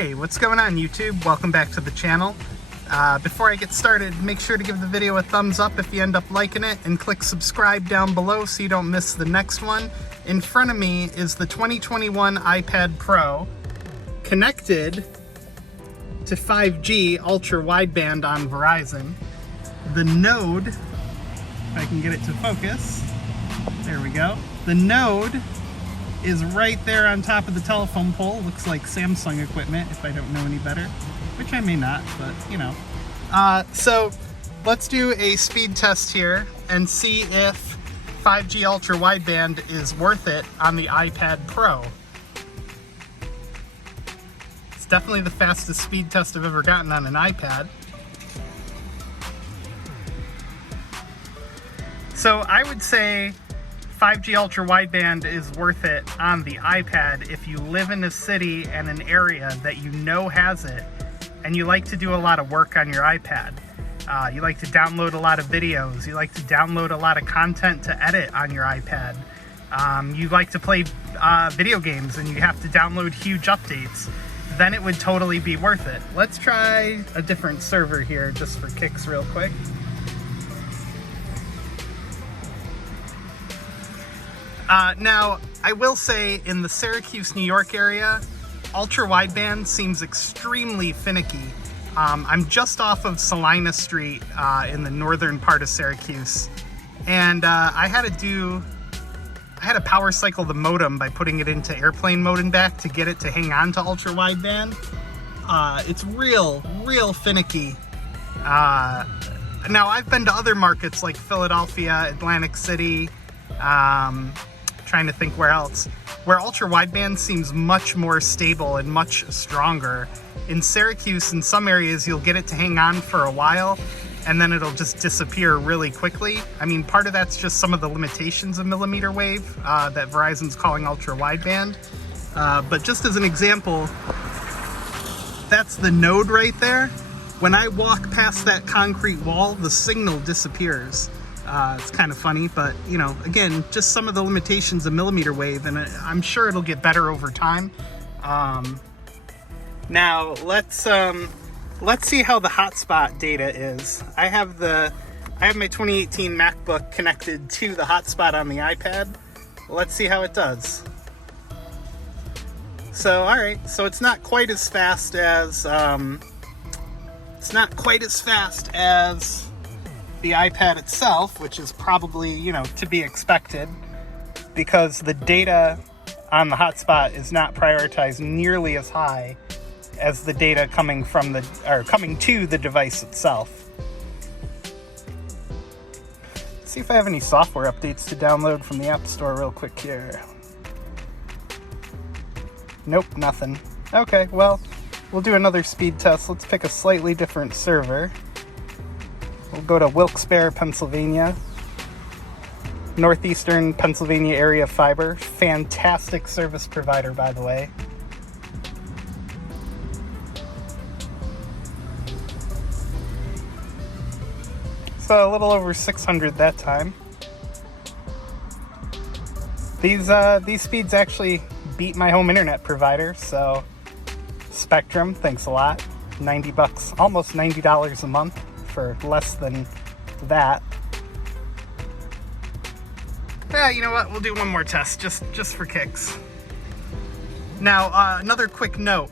Hey, what's going on YouTube? Welcome back to the channel. Before I get started, make sure to give the video a thumbs up if you end up liking it, and click subscribe down below so you don't miss the next one. In front of me is the 2021 iPad Pro connected to 5G Ultra Wideband on Verizon. The node, if I can get it to focus, there we go. The node is right there on top of the telephone pole. Looks like Samsung equipment if I don't know any better, which I may not, but you know. So let's do a speed test here and see if 5G Ultra Wideband is worth it on the iPad Pro. It's definitely the fastest speed test I've ever gotten on an iPad. So I would say 5G Ultra Wideband is worth it on the iPad if you live in a city and an area that you know has it, and you like to do a lot of work on your iPad. You like to download a lot of videos, you like to download a lot of content to edit on your iPad. You like to play video games and you have to download huge updates, then it would totally be worth it. Let's try a different server here just for kicks real quick. Now, I will say in the Syracuse, New York area, Ultra Wideband seems extremely finicky. I'm just off of Salina Street in the northern part of Syracuse, and I had to power cycle the modem by putting it into airplane mode and back to get it to hang on to Ultra Wideband. It's real finicky. Now, I've been to other markets like Philadelphia, Atlantic City, trying to think where else, where Ultra Wideband seems much more stable and much stronger. In Syracuse, in some areas, you'll get it to hang on for a while, and then it'll just disappear really quickly. I mean, part of that's just some of the limitations of millimeter wave that Verizon's calling Ultra Wideband. But just as an example, that's the node right there. When I walk past that concrete wall, the signal disappears. It's kind of funny, but you know, again, just some of the limitations of millimeter wave, and I'm sure it'll get better over time. Now let's see how the hotspot data is. I have my 2018 MacBook connected to the hotspot on the iPad. Let's see how it does. So all right, so it's not quite as fast as the iPad itself, which is probably, you know, to be expected, because the data on the hotspot is not prioritized nearly as high as the data coming to the device itself. Let's see if I have any software updates to download from the App Store real quick here. Nope, nothing. Okay, well, we'll do another speed test. Let's pick a slightly different server. We'll go to Wilkes-Barre, Pennsylvania. Northeastern Pennsylvania Area Fiber. Fantastic service provider, by the way. So a little over 600 that time. These speeds actually beat my home internet provider, so Spectrum, thanks a lot. $90, almost $90 a month for less than that. Yeah, you know what? We'll do one more test just for kicks. Now, another quick note.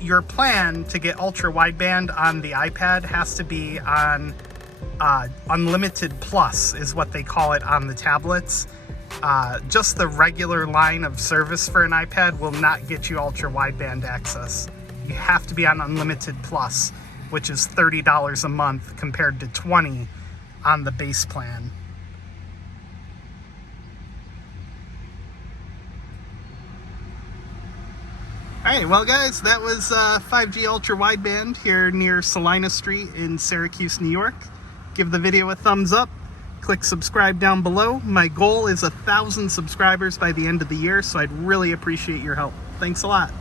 Your plan to get Ultra Wideband on the iPad has to be on Unlimited Plus, is what they call it on the tablets. Just the regular line of service for an iPad will not get you Ultra Wideband access. You have to be on Unlimited Plus, which is $30 a month compared to $20 on the base plan. Alright, well guys, that was 5G Ultra Wideband here near Salina Street in Syracuse, New York. Give the video a thumbs up, click subscribe down below. My goal is 1,000 subscribers by the end of the year, so I'd really appreciate your help. Thanks a lot.